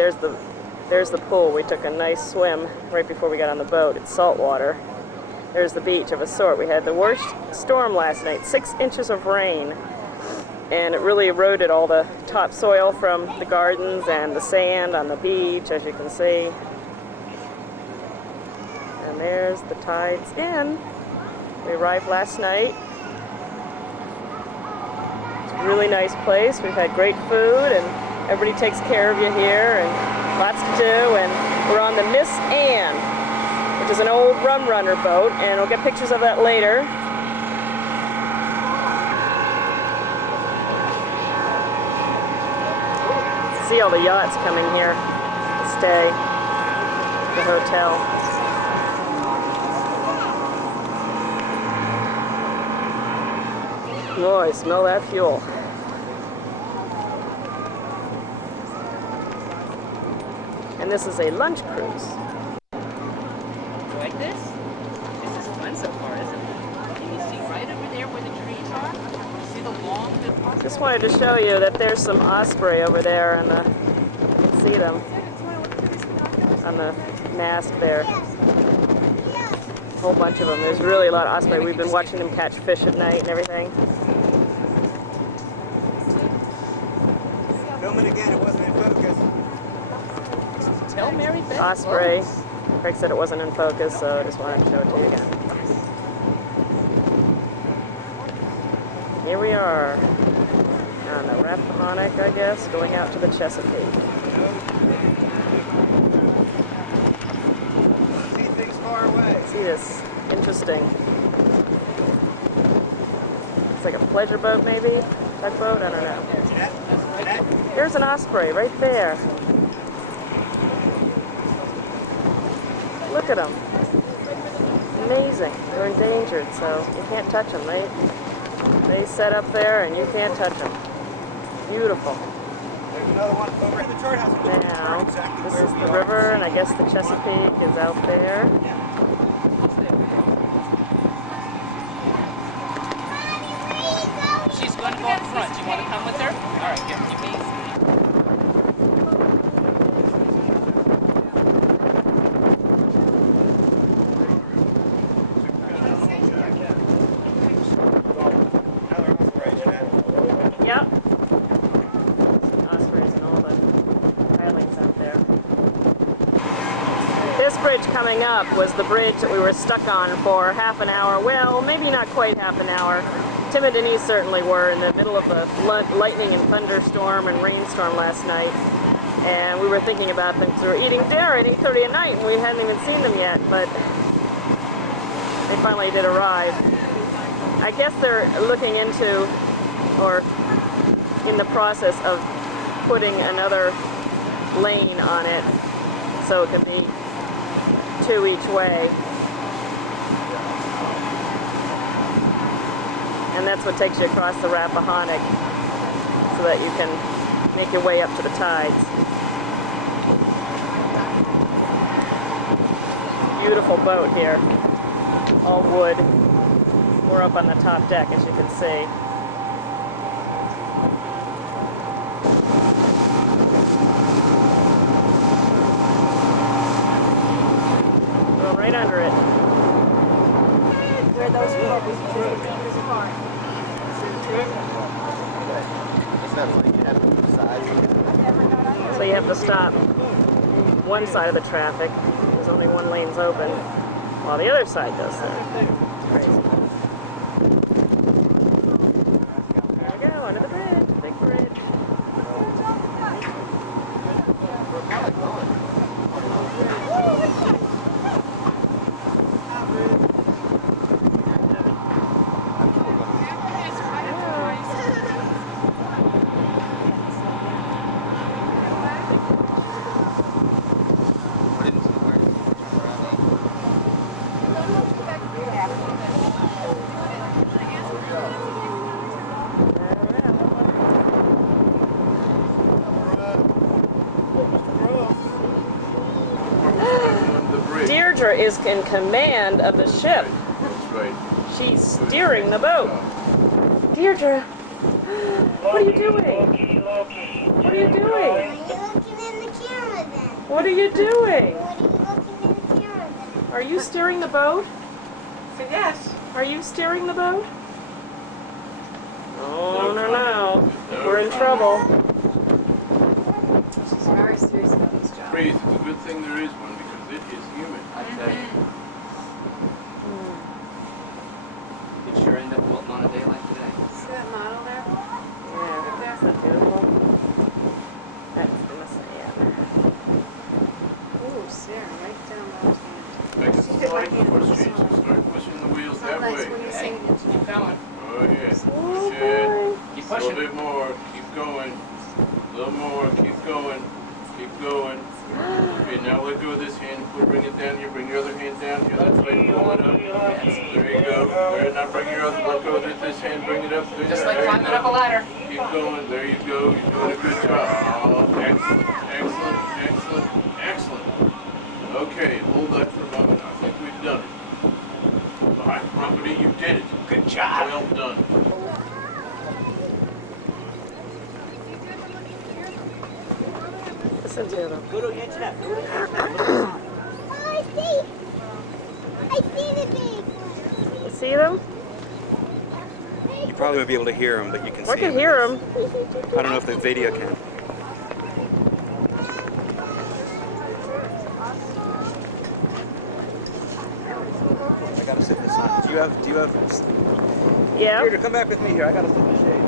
there's the pool. We took a nice swim right before we got on the boat. It's salt water. There's the beach of a sort. We had the worst storm last night, 6 inches of rain, and it really eroded all the topsoil from the gardens and the sand on the beach, as you can see. And there's the tides in. We arrived last night. It's a really nice place. We've had great food, and everybody takes care of you here, and lots to do. And we're on the Miss Anne, which is an old rum runner boat, and we'll get pictures of that later. See all the yachts coming here to stay at the hotel. Oh, I smell that fuel. And this is a lunch cruise. Like this? This is fun so far, isn't it? Can you see right over there where the trees are? You see the long... Just wanted to show you that there's some osprey over there on the... You can see them on the mast there. A whole bunch of them. There's really a lot of osprey. We've been watching them catch fish at night and everything. Filming again, it wasn't in focus. Tell Mary Beth. Osprey. Craig said it wasn't in focus, so I just wanted to show it to you again. Here we are on the Rappahannock, I guess, going out to the Chesapeake. See things far away. See this interesting. It's like a pleasure boat, maybe? Tugboat? I don't know. Here's an osprey right there. Look at them. Amazing. They're endangered, so you can't touch them. They set up there and you can't touch them. Beautiful. There's another one over at the chart house. Now, this is the river, and I guess the Chesapeake is out there. She's going to go up front. Do you want to come with her? All right, give me. Yep. Ospreys and all the pilings out there. This bridge coming up was the bridge that we were stuck on for half an hour. Well, maybe not quite half an hour. Tim and Denise certainly were in the middle of a lightning and thunderstorm and rainstorm last night. And we were thinking about them because we were eating dinner at 8:30 at night and we hadn't even seen them yet, but they finally did arrive. I guess they're looking into, or in the process of putting another lane on it so it can be 2 each way. And that's what takes you across the Rappahannock so that you can make your way up to the tides. Beautiful boat here, all wood. We're up on the top deck, as you can see. We're right under it. Where those meters apart. So you have to stop one side of the traffic. There's only one lane's open, while the other side does that. It's crazy. There we go, under the bridge, big bridge. Deirdre is in command of the ship. That's right. She's steering the boat. Deirdre, what are you doing? What are you doing? Are you looking in the camera? What are you doing? What are you looking in the camera then? Are you steering the boat? So yes. Are you steering the boat? Oh, no. We're in trouble. She's very serious about this job. Freeze, it's a good thing there is one because it is humid. I tell you. It sure ended up wilting on a day like today. See that model there? Yeah, isn't that beautiful? That's the Messiah. Ooh, Sarah, right down left hand. Make a She did my slight hand push on the change. side. Start pushing the wheels How that nice way. when you Hey, sing it. keep going. Oh yeah. Oh, Push it. boy. Keep A little pushing. bit more. Keep going. A little more. Keep going. Keep going. Okay, now let go of this hand. Bring it down here. Bring your other hand down here. That's right. Pull it up. There you go. There. Now bring your other. Let go of this hand. Bring it up. There. Just like There you climbing go. up a ladder. Keep going. There you go. You're doing a good job. Oh, excellent. Excellent. Excellent. Excellent. Okay, hold that for a moment. I think we've done it. Behind property, you did it. Good job. Well done. Listen to them. Go to Jeannette. Oh, I see the big You see them? You probably won't be able to hear them, but you can I see can them. hear them. I don't know if the video can. I gotta sit in the sun. Do you have... Yeah. Deirdre, come back with me here. I gotta sit in the shade.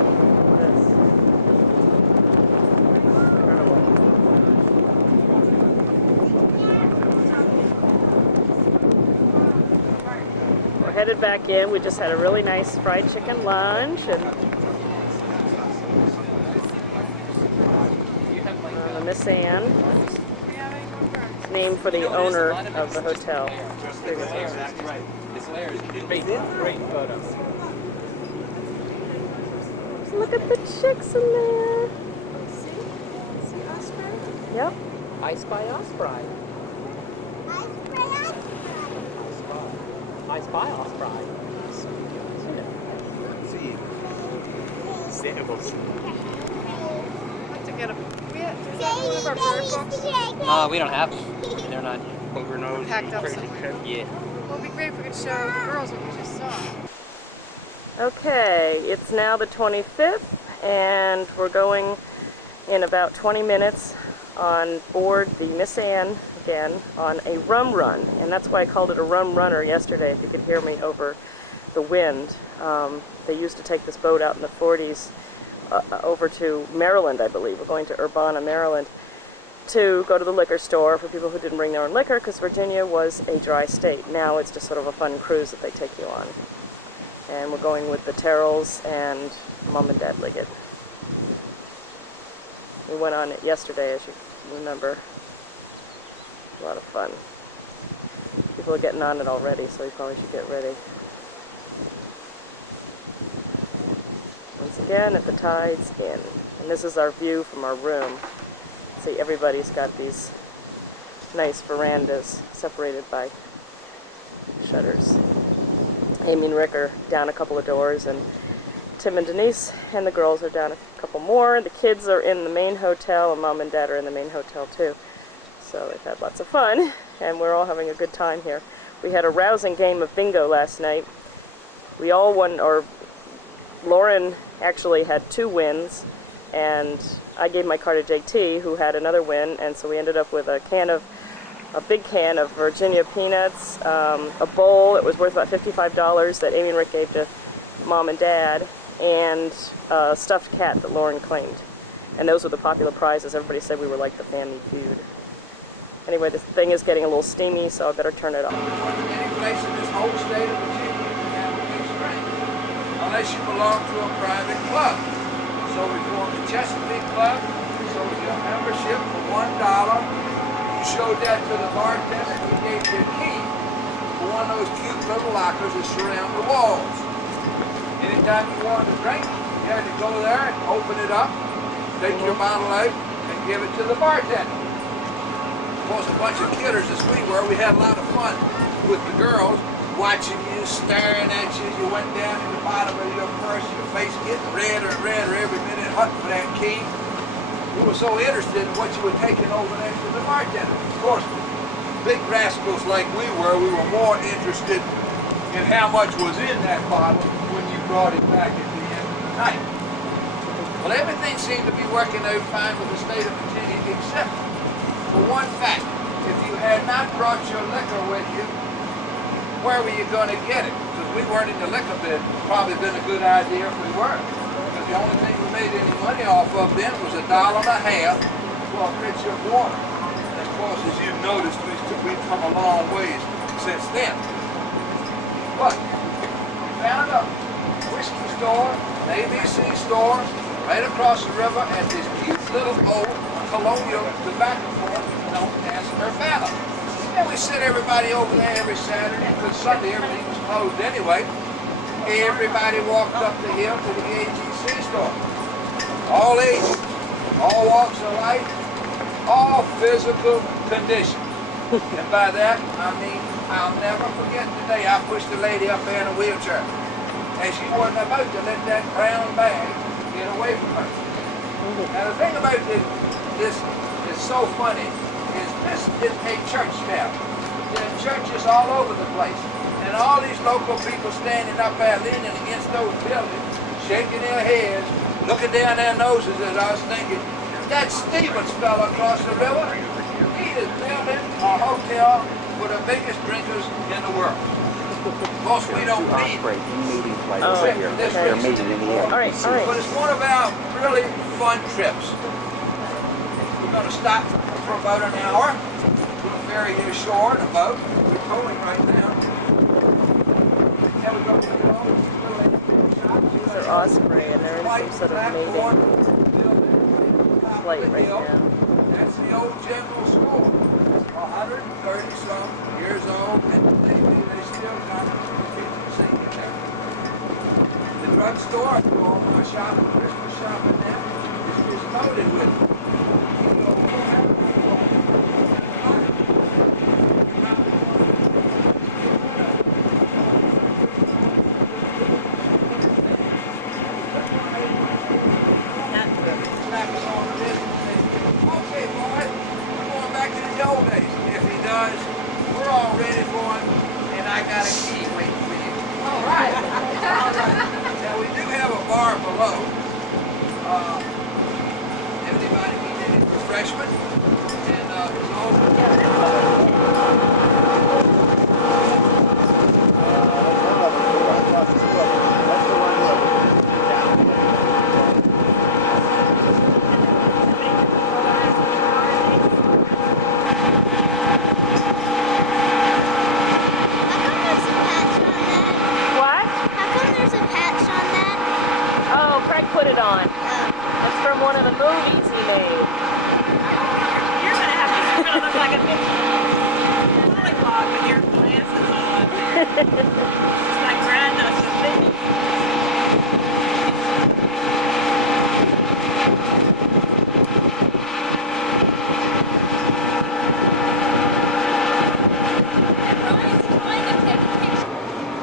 We're headed back in. We just had a really nice fried chicken lunch and Miss Ann, named for the owner of the hotel. That's right. This layer is great. Great photo. Look at the chicks in there. See Osprey? Yep. I spy Osprey. I spy Osprey. See. Samples. To get a, we had, is that one of our bird books? We don't have them. They're not Over nose. Packed up somewhere. Yeah. Well, it'd be great if we could show the girls what we just saw. Okay, it's now the 25th, and we're going in about 20 minutes on board the Miss Ann again on a rum run, and that's why I called it a rum runner yesterday, if you could hear me over the wind. They used to take this boat out in the 40s over to Maryland, I believe. We're going to Urbana, Maryland, to go to the liquor store for people who didn't bring their own liquor, because Virginia was a dry state. Now it's just sort of a fun cruise that they take you on. And we're going with the Terrills and Mom and Dad Liggett. We went on it yesterday, as you remember. A lot of fun. People are getting on it already, so we probably should get ready. Once again, at the tide's in. And this is our view from our room. See, everybody's got these nice verandas separated by shutters. Amy and Rick are down a couple of doors, and Tim and Denise and the girls are down a couple more. The kids are in the main hotel, and Mom and Dad are in the main hotel too. So they've had lots of fun, and we're all having a good time here. We had a rousing game of bingo last night. We all won, or Lauren actually had 2 wins, and I gave my car to JT, who had another win, and so we ended up with a big can of Virginia peanuts, a bowl that was worth about $55 that Amy and Rick gave to Mom and Dad, and a stuffed cat that Lauren claimed. And those were the popular prizes. Everybody said we were like the Family Feud. Anyway, this thing is getting a little steamy, so I better turn it off. Any place in this whole state of Virginia can have a mixed drink, unless you belong to a private club. So we formed the Chesapeake Club, so we get a membership for $1. You showed that to the bartender, he gave you a key for one of those cute little lockers that surround the walls. Anytime you wanted to drink, you had to go there and open it up, take your bottle out, and give it to the bartender. Of course, a bunch of kidders as we were, we had a lot of fun with the girls, watching you, staring at you. You went down to the bottom of your purse, your face getting redder and redder every minute, hunting for that key. we were so interested in what you were taking over there to the bartender. Of course, big rascals like we were more interested in how much was in that bottle when you brought it back at the end of the night. Well, everything seemed to be working out fine with the state of Virginia, except for one fact. If you had not brought your liquor with you, where were you going to get it? Because we weren't in the liquor bid. Probably been a good idea if we were. Because the only thing we made any money off of then was $1.50 for a pitcher of water. And of course, as you've noticed, we've come a long ways since then. But we found a whiskey store, an ABC store, right across the river at this cute little old colonial tobacco farm known as Urbana. And we sent everybody over there every Saturday, because Sunday everything was closed anyway. Everybody walked up the hill to the ABC store. All ages, all walks of life, all physical condition. And by that, I mean, I'll never forget the day I pushed a lady up there in a wheelchair. And she wasn't about to let that brown bag get away from her. Now the thing about this is so funny. This is a church town. There are churches all over the place. And all these local people standing up there leaning against those buildings, shaking their heads, looking down their noses as I was thinking, that Stevens fella across the river, he is building a hotel for the biggest drinkers in the world. Of course, we don't need this All right. But it's one of our really fun trips. We're going to stop for about an hour. We'll ferry you ashore in a boat. We're towing right now. And we go to the These are Osprey, and they're in some sort of mating flight right now. That's the old general store. 130-some years old, and they still come to see you there. The drugstore, if you all want to shop and Christmas shopping now, is loaded with it.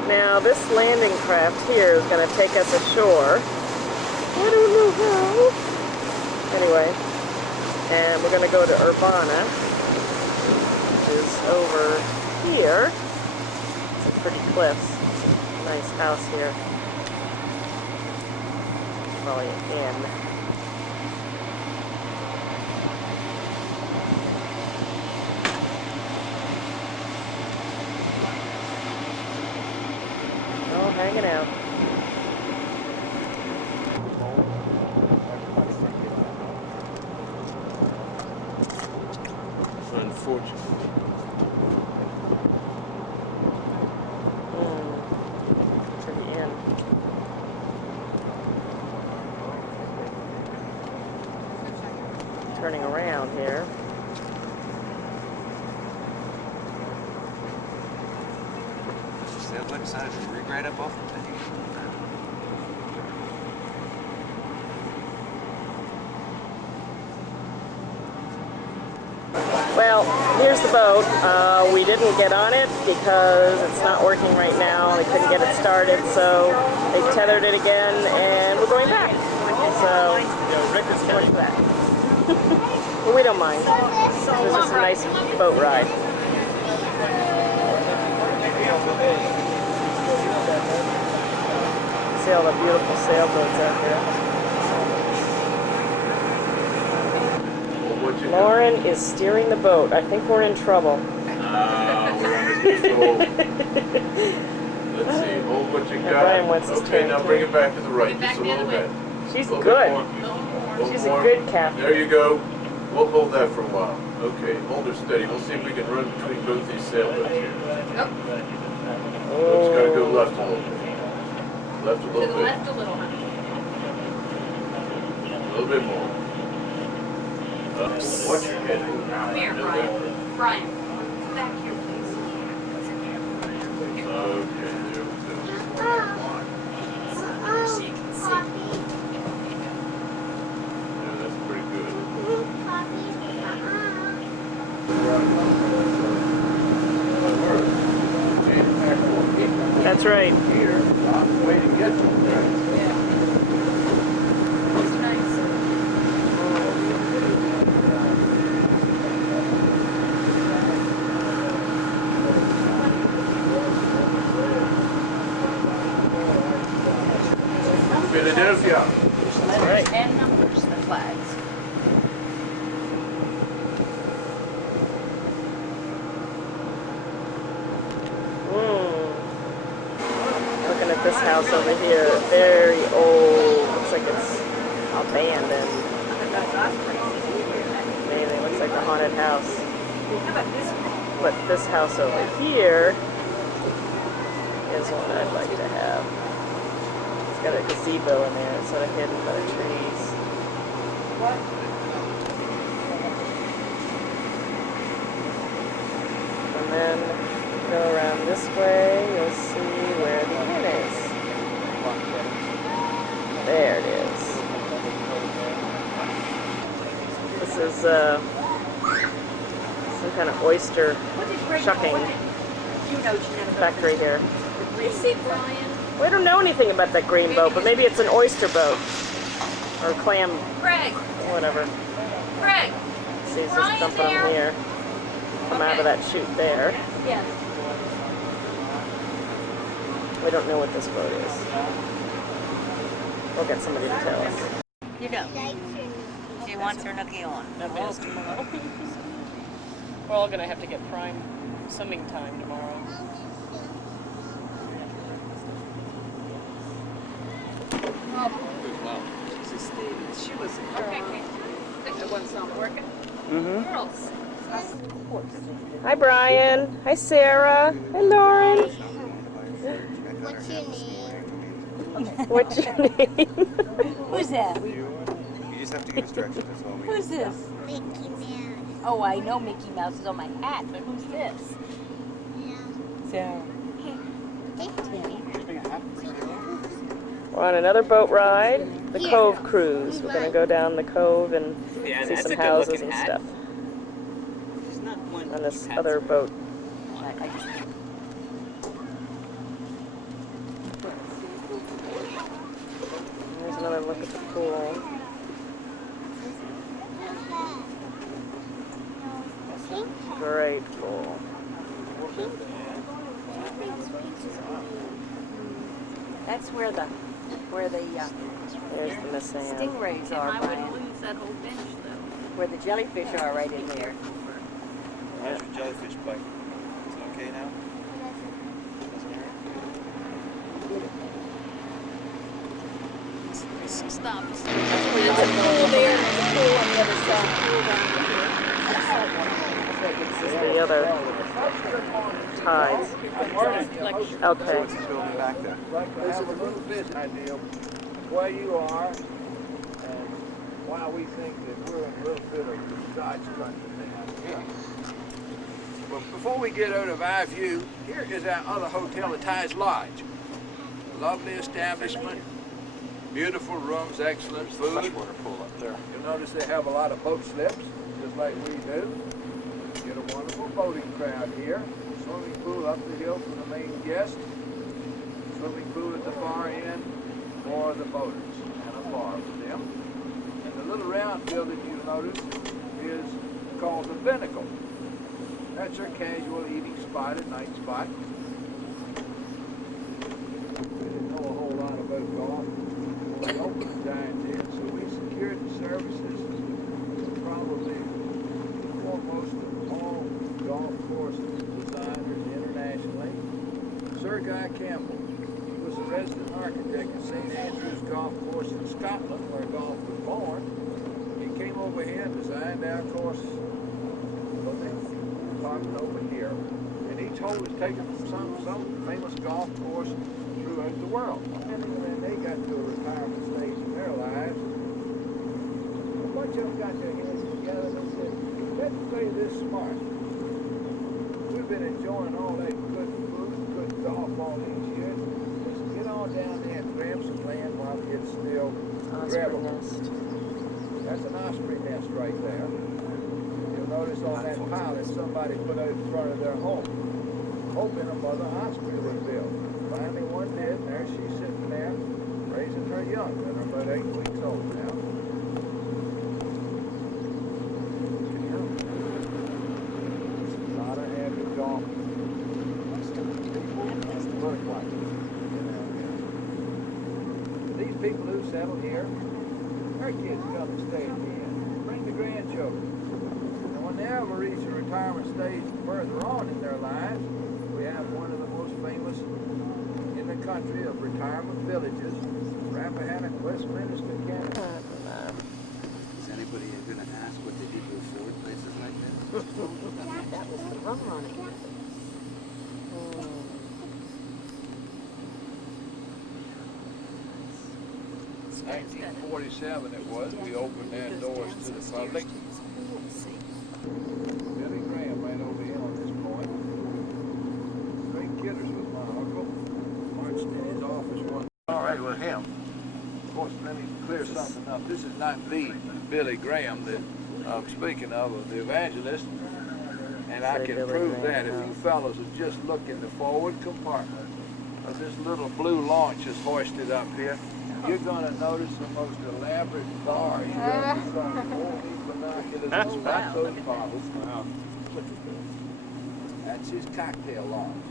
Now this landing craft here is going to take us ashore. I don't know how. Anyway, and we're going to go to Urbana, which is over here. Some pretty cliffs. Nice house here. Probably an inn. Hanging out. Unfortunate. To the end. Turning around here. That looks decided to rig right up off the thing. Well, here's the boat. We didn't get on it because it's not working right now. They couldn't get it started, so they tethered it again, and we're going back. So, watch that. But we don't mind. This is a nice boat ride. See all the beautiful sailboats out there. What you got? Lauren is steering the boat. I think we're in trouble. We're under control. Let's see. Hold what you got. Bryan wants his Okay, turn, now too. bring it back to the right Bring it just a back the little other bit. She's A little good. bit more. She's a more. good captain. There you go. We'll hold that for a while. Okay, hold her steady. We'll see if we can run between both these sailboats here. Boat's got to go left a little bit. Left a To little the bit. left a little, honey. A little bit more. Watch your head. Come here, Bryan. Bryan, back here, please. Okay, there we go. So you can see. Yeah, that's pretty good. That's right. Here, on the way to get to them. It's nice. Philadelphia. That's right. And numbers, the flags. Looking at this house over here, very old. Looks like it's abandoned. Maybe looks like a haunted house. But this house over here is one I'd like to have. It's got a gazebo in there. It's sort of hidden by the trees. And then go around this way, you'll see where the inn is. There it is. This is some kind of oyster shucking factory here. You see Bryan? We don't know anything about that green boat, but maybe it's an oyster boat. Or clam, Greg, whatever. Greg. See, it's just dumping them here. Come out of that chute there. Yes. We don't know what this boat is. We'll get somebody to tell us. You know, she wants her nookie on. That is tomorrow. We're all gonna have to get prime swimming time tomorrow. She was Okay. the one's not working. Girls. Hi, Bryan. Hi, Sarah. Hi, Lauren. What's your name? What's your name? Who's that? You just have to give us directions. That's all we Who's this? Mickey Mouse. Oh, I know Mickey Mouse is on my hat, but who's this? Sarah. We're on another boat ride, the Cove Cruise. We're gonna go down the cove and see some houses and stuff on this other boat. Here's another look at the pool. Great pool. That's where the There's the Miss Anne. stingrays I are, would Bryan. lose that whole bench, though. Where the jellyfish are, right in there. How's your jellyfish bite? Is it okay now? Doesn't hurt? Stop. There's a pool there and a pool on the other side. This is the other tides. Okay. What's this building back there? Like to have a little bit idea of where you are and why we think that we're in a little bit of Dodge country now. But before we get out of our view, here is our other hotel, the Tides Lodge. Lovely establishment, beautiful rooms, excellent food. Freshwater pool up there. You'll notice they have a lot of boat slips, just like we do. Get a wonderful boating crowd here. Swimming pool up the hill for the main guest. Swimming pool at the far end for the boaters, and a bar for them. And the little round field that you you'll notice is called the binnacle. That's our casual eating spot at night spot. We didn't know a whole lot about golf when we opened time then, so we secured the services of probably foremost of all golf course designers internationally. Sir Guy Campbell. He was a resident architect at St. Andrews Golf Course in Scotland, where golf was born. He came over here and designed our course for the apartment over here. And each hole was taken from some famous golf course throughout the world. And when they got to a retirement stage in their lives, a bunch of them got their heads together and said, let's play this smart. We've been enjoying all that good food, good golf all these years. Let's get on down there and grab some land while it's still grabbable. That's an osprey nest right there. You'll notice on that pile that somebody put out in front of their home, hoping a mother osprey would build. Finally one did, and there she's sitting there, raising her young, that are about 8 weeks old now. Not a happy golf. These people who settle here, our kids come and stay at the inn. Bring the grandchildren. And when they ever reach a retirement stage further on in their lives, we have one of the most famous in the country of retirement villages, Rappahannock, Westminster, Canada. Is anybody going to ask what they do to afford places like this? That was the rum running. 1947 it was, we opened their doors to the public. Billy Graham right over here on this point. Great Kidders was my uncle. Marched in his office one. All right with him. Of course, let me clear something up. This is not the Billy Graham that I'm speaking of the evangelist. And I can prove that if you fellows would just look in the forward compartment of this little blue launch that's hoisted up here, you're going to notice the most elaborate bars. You're going to see all these binoculars. That's not those bottles. Wow. That's his cocktail launch.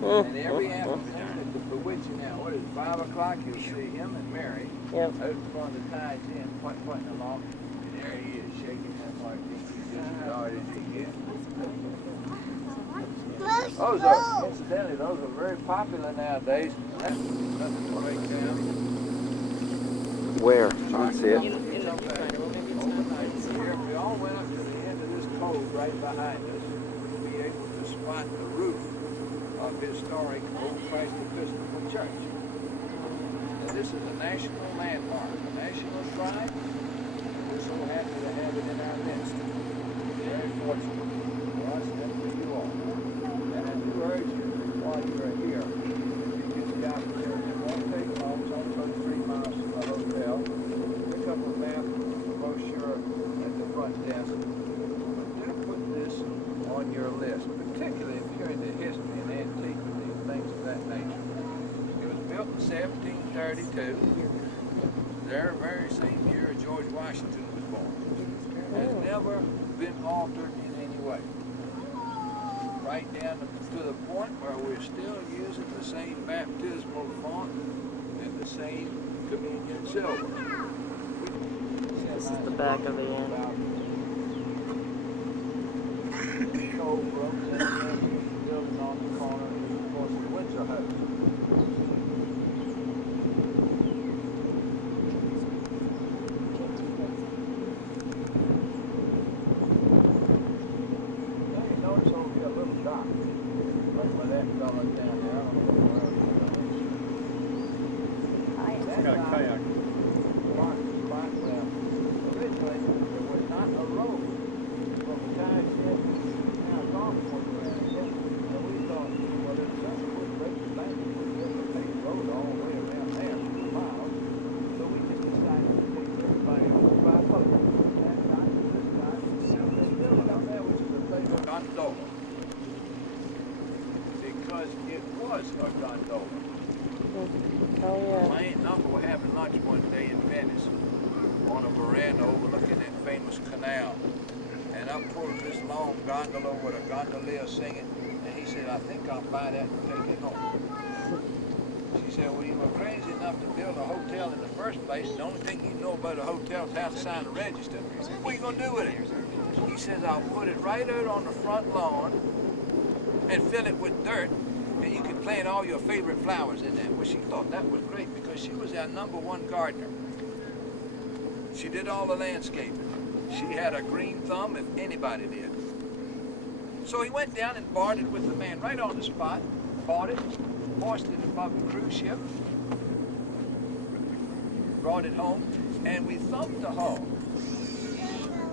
And every afternoon at the bewitching hour, at 5 o'clock, you'll see him and Mary out in front of the tides in, pointing along. And there he is, shaking that martini just as hard as he can. Incidentally, those are very popular nowadays. That's nothing to break down. Where? That's it. We all went up to the end of this cove right behind us to be able to spot the roof of historic Old Christ Episcopal Church. Now, this is a national landmark, a national shrine. We're so happy to have it in our midst. Very fortunate for us and for you all. And I do urge you, while you are here, you just got there. It won't take long. It's only 3 miles from the hotel. Pick up a map, a brochure at the front desk. But do put this on your list, particularly if you're into history and antiquity and things of that nature. It was built in 1732. The very same year George Washington was born. It has never been altered in any way. Right down to the point where we're still using the same baptismal font and the same communion silver. This is the back of the inn. Building on the corner is, of course, the Windsor House. Now you notice over here a little dock. Right where that fella down there. I don't know where else it's got a kayak. Originally, there was not a road from the time shift now golf course around here. And we thought, well, there's such a good break the bank, we could get a paved road all the way around there for miles. So we just decided to take everybody over by boat. That time, this time, they built up there, which is a place of gondola. Because it was a gondola. Oh, yeah. My aunt and uncle were having lunch one day in Venice on a veranda overlooking that Terrills Canal. And up pulled this long gondola with a gondolier singing. And he said, I think I'll buy that and take it home. She said, well, you were crazy enough to build a hotel in the first place. The only thing you know about a hotel is how to sign a register. What are you going to do with it? He says, I'll put it right out on the front lawn and fill it with dirt, and you can plant all your favorite flowers in there. Well, she thought that was great because she was our #1 gardener. She did all the landscaping. She had a green thumb if anybody did. So he went down and bartered with the man right on the spot, bought it, hoisted it above the cruise ship, brought it home, and we thumped the hull.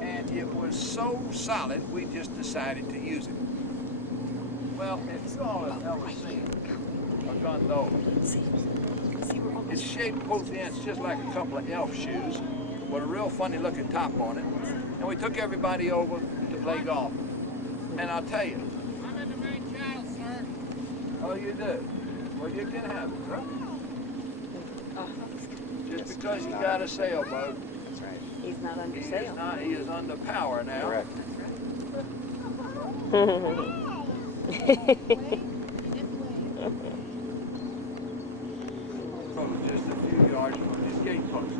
And it was so solid, we just decided to use it. Well, if you all have ever seen a gondola, it's shaped both ends just like a couple of elf shoes with a real funny looking top on it. And we took everybody over to play golf. And I'll tell you. I'm in the main channel, sir. Oh, you do? Well, you can have it, huh? Just because you got a sailboat. That's right. He's not under He sail. is not. He is under power now. Correct. Just a few yards from his gate post.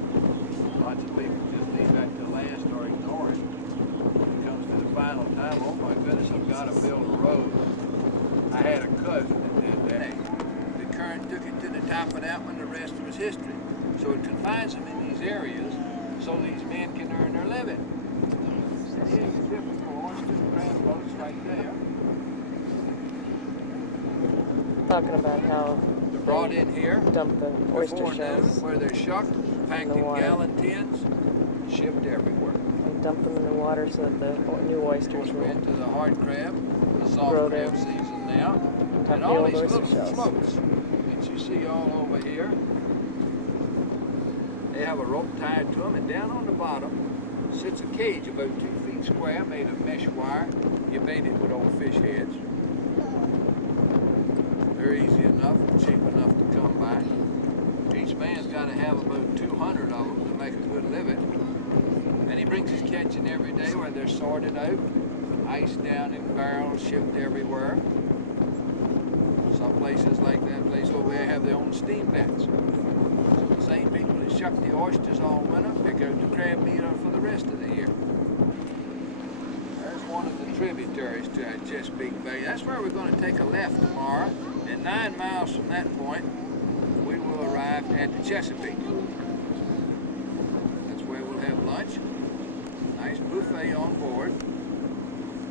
Lots of people just leave that to last or ignore it. When it comes to the final time, oh my goodness, I've got to build a road. I had a cousin that did that. The current took it to the top of that one, the rest was history. So it confines them in these areas so these men can earn their living. And here's the typical oyster crab boats right there. Talking about how They're brought in here dump the oyster before noon, shells. where they're shucked, packed in water. gallon tins, shipped everywhere. They dump them in the water so that the new oysters We're will into the hard crab, the soft grow crab there. season now, top and the all old these oyster little shells. floats that you see all over here. They have a rope tied to them, and down on the bottom sits a cage about 2 feet square, made of mesh wire. You bait it with old fish heads. They're easy enough and cheap enough to come by. Each man's got to have about 200 of them to make a good living. And he brings his catch in every day where they're sorted out, iced down in barrels, shipped everywhere. Some places like that place over there have their own steam vats. So the same people that shuck the oysters all winter pick out the crab meat for the rest of the year. There's one of the tributaries to our Chesapeake Bay. That's where we're going to take a left tomorrow. And 9 miles from that point, we will arrive at the Chesapeake. That's where we'll have lunch. Nice buffet on board.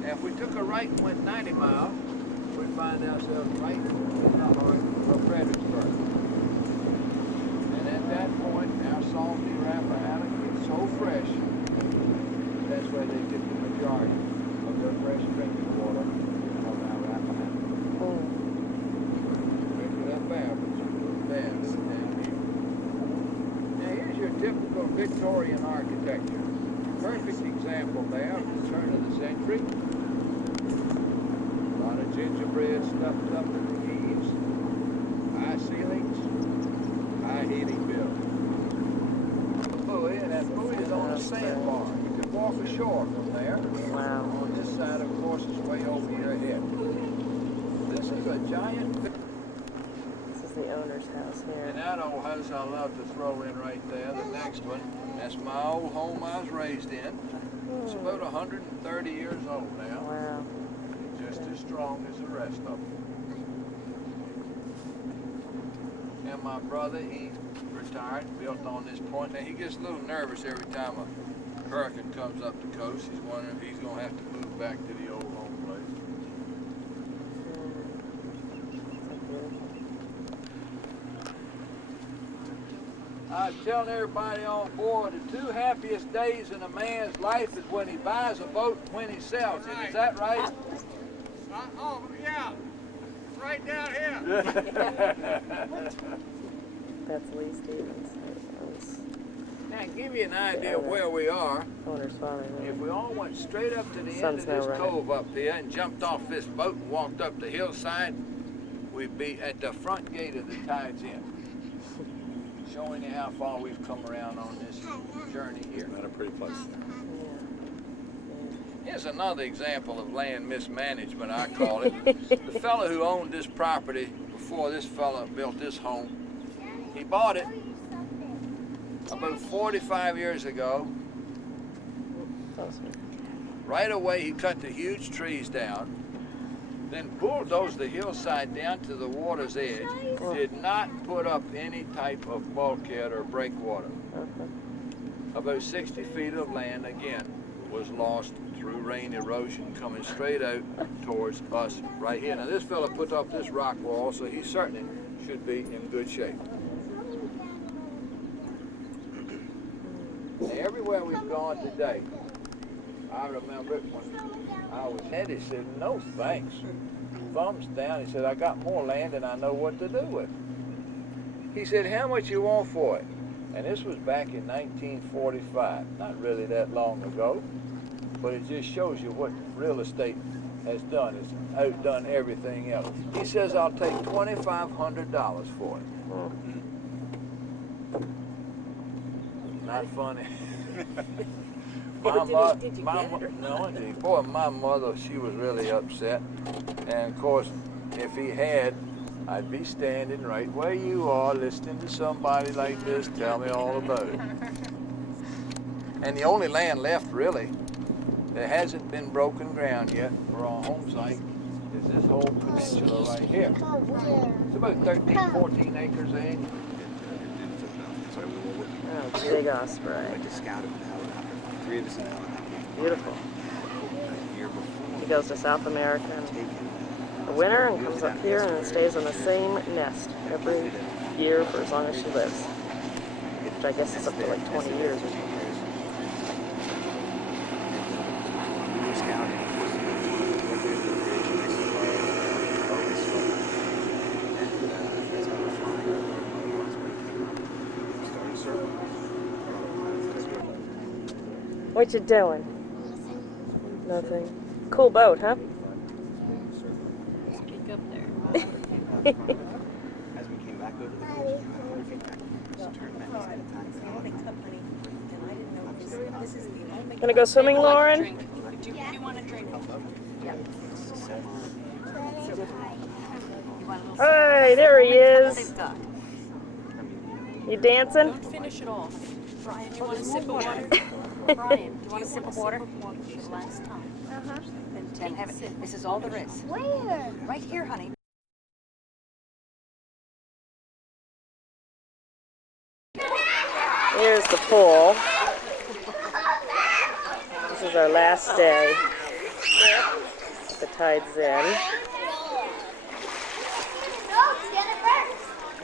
Now, if we took a right and went 90 miles, we'd find ourselves right in the heart of Fredericksburg. And at that point, our salty Rappahannock is so fresh, that's where they get the majority of their fresh drinking water from our Rappahannock. Drink it up there, but you do bad with the damn people. Now, here's your typical Victorian architecture. Perfect example there of the turn of the century. A lot of gingerbread stuffed up in the eaves, high ceilings, high heating bills. Buoy, and that buoy is on a sandbar. You can walk ashore from there. Wow. On this side, of course, is way over your head. This is a giant. This is the owner's house here. And that old house I love to throw in right there, the next one. That's my old home I was raised in. It's about 130 years old now. Wow. Just as strong as the rest of them. And my brother, he retired, built on this point. Now he gets a little nervous every time a hurricane comes up the coast. He's wondering if he's going to have to move back to the old home place. I was telling everybody on board the 2 happiest days in a man's life is when he buys a boat and when he sells it. Is that right? Oh, yeah. Right down here. That's Lee Stevens. Now, to give you an idea of where we are, Owner's father. if we all went straight up to the end Sun's of now this running. cove up here and jumped off this boat and walked up the hillside, we'd be at the front gate of the Tides Inn. showing you how far we've come around on this journey here. Not a pretty place. Here's another example of land mismanagement, I call it. The fellow who owned this property before this fellow built this home, he bought it about 45 years ago. Right away he cut the huge trees down, then bulldozed the hillside down to the water's edge, did not put up any type of bulkhead or breakwater. About 60 feet of land, again, was lost through rain erosion coming straight out towards us right here. Now this fella put up this rock wall, so he certainly should be in good shape. Now, everywhere we've gone today, I remember when I was head, he said, no thanks. Thumbs down, he said, I got more land than I know what to do with. He said, how much you want for it? And this was back in 1945, not really that long ago, but it just shows you what real estate has done. It's outdone everything else. He says, I'll take $2,500 for it. Not funny. My mother, she was really upset. And of course, if he had, I'd be standing right where you are, listening to somebody like this tell me all about it. And the only land left, really, that hasn't been broken ground yet for our home site is this whole peninsula right here. It's about 13, 14 acres, eh? Oh, big osprey. Beautiful. He goes to South America in the winter and comes up here and stays in the same nest every year for as long as she lives. Which I guess is up to like 20 years or something. What you doing? Nothing. Cool boat, huh? Speak up there. As we came back over the bridge, 100 feet back, just turned back at times. Gonna go swimming, Lauren? Do you want a drink? Yeah. Hey, there he is. You dancing? Don't finish it all. Bryan, do you want a sip of water? Bryan, do you want a sip of water? Last time. Then have it. This is all there is. Where? Right here, honey. Here's the pool. This is our last day. The tide's in.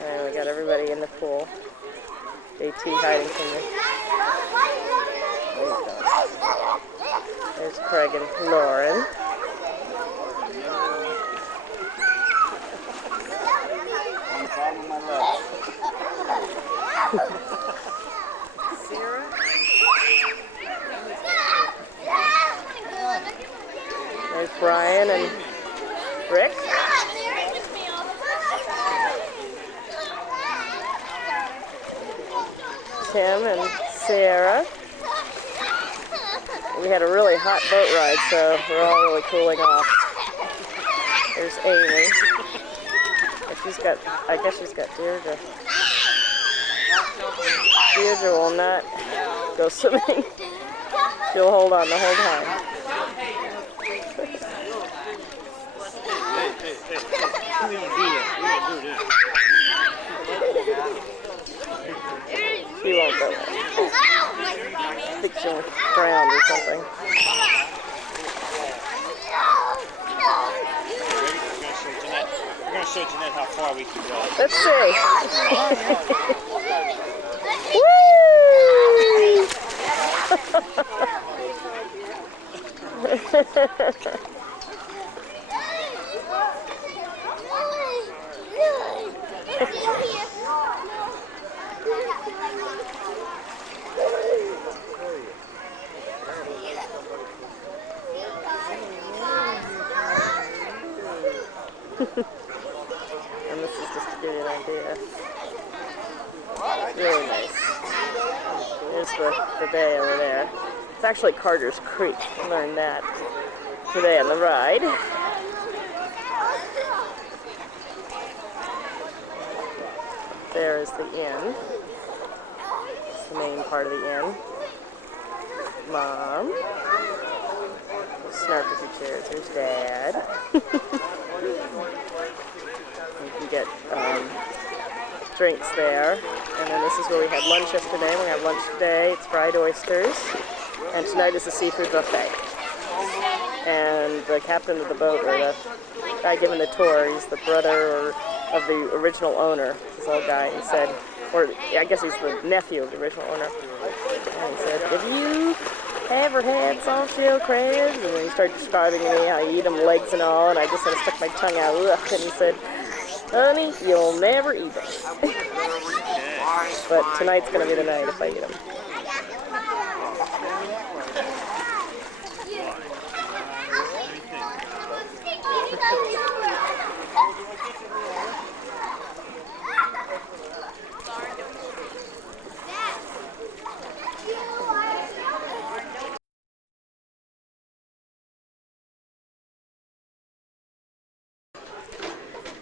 And we got everybody in the pool. JT hiding from me. There's Craig and Lauren. Sarah? There's Bryan and Rick. Tim and Sarah. We had a really hot boat ride, so we're all really cooling off. There's Amy. I guess she's got Deirdre. Deirdre will not go swimming. She'll hold on the whole time. She won't go. I think she'll drown or something. We're going to show Jeannette how far we can go. Let's see. And this is just to give you an idea. was the day over there. It's actually Carter's Creek. I learned that today on the ride. There is the inn. It's the main part of the inn. Mom. Snark a few chairs. There's Dad. You can get drinks there. And then this is where we had lunch yesterday. We have lunch today. It's fried oysters. And tonight is the seafood buffet. And the captain of the boat, or the guy giving the tour, he's the brother of the original owner. This old guy. He said, or I guess he's the nephew of the original owner. And he said, "Have you ever had soft-shell crabs?" And then he started describing to me how he eat them legs and all, and I just sort of stuck my tongue out. Ugh. And he said, "Honey, you'll never eat them." But tonight's going to be the night if I eat them.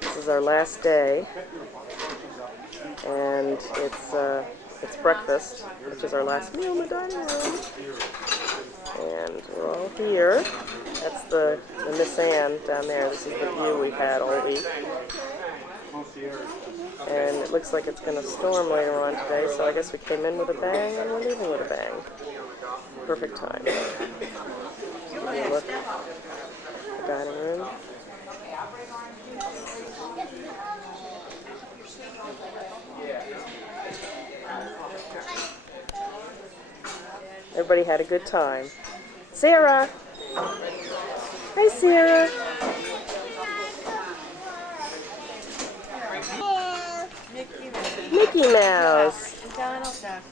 This is our last day, and it's breakfast, which is our last meal in the dining room. And we're all here. That's the Miss Anne down there. This is the view we've had all week. And it looks like it's going to storm later on today, so I guess we came in with a bang and we're leaving with a bang. Perfect time. Look, the dining room. Everybody had a good time. Sarah! Hi, Sarah! Mickey Mouse! Donald Duck.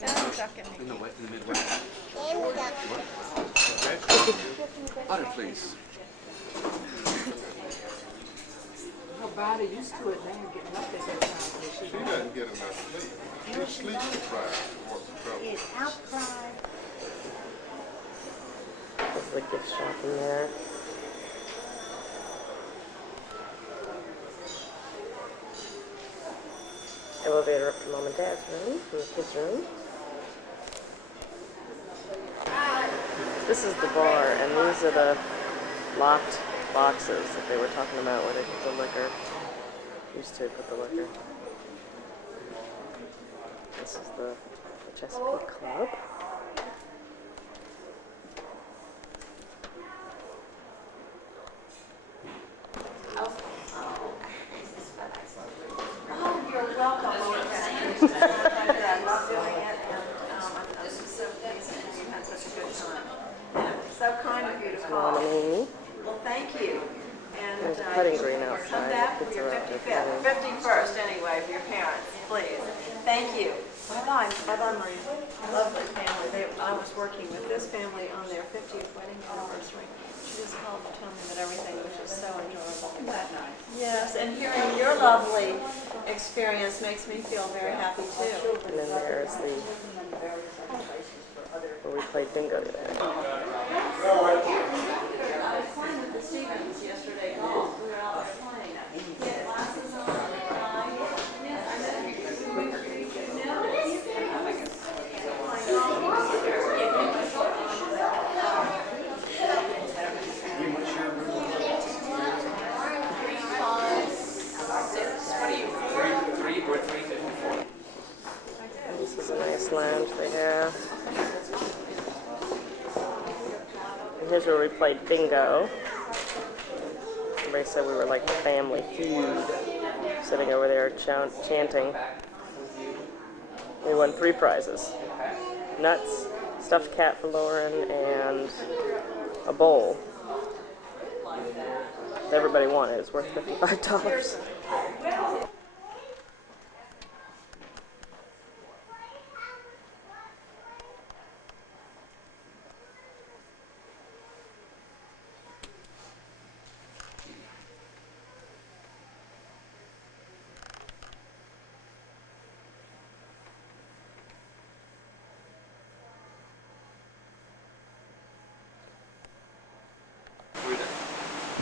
Donald Duck and Mickey. In the Midwest. Butter, please. Her body used to it now, getting up there sometimes. She doesn't get enough sleep. She sleeps deprived before the trouble. It's outside. This is the gift shop in there. Elevator up to Mom and Dad's room, from the kids' room. This is the bar, and these are the locked boxes that they were talking about where they put the liquor. Used to put the liquor. This is the Chesapeake Club. So kind of you to call. Well, thank you. And There's a putting green come outside. back The for kids your are out there 55th, playing. 51st anyway, for your parents, please. Thank you. Bye-bye. Bye-bye, Maria. Lovely family. I was working with this family on their 50th wedding anniversary. She just called to tell me that everything was just so enjoyable. Isn't that nice? Yes, and hearing your lovely experience makes me feel very happy too. And then there's the where we played bingo today. I was playing with the Stevens yesterday. We were out there playing. He had glasses on. This is a nice lounge they have. And here's where we played bingo. Everybody said we were like the family feud, sitting over there chanting. We won 3 prizes. Nuts, stuffed cat for Lauren, and a bowl. Everybody won it. It's worth $55.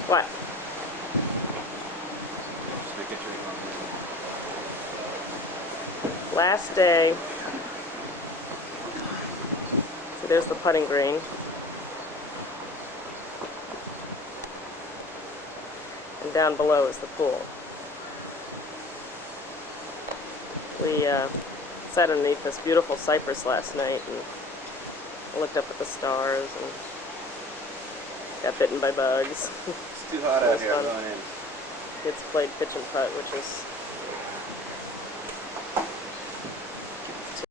What? Just making sure you Last day. So there's the putting green. And down below is the pool. We sat underneath this beautiful cypress last night and looked up at the stars and got bitten by bugs. It's too hot out here. I'm going in. Kids played pitch and putt, which is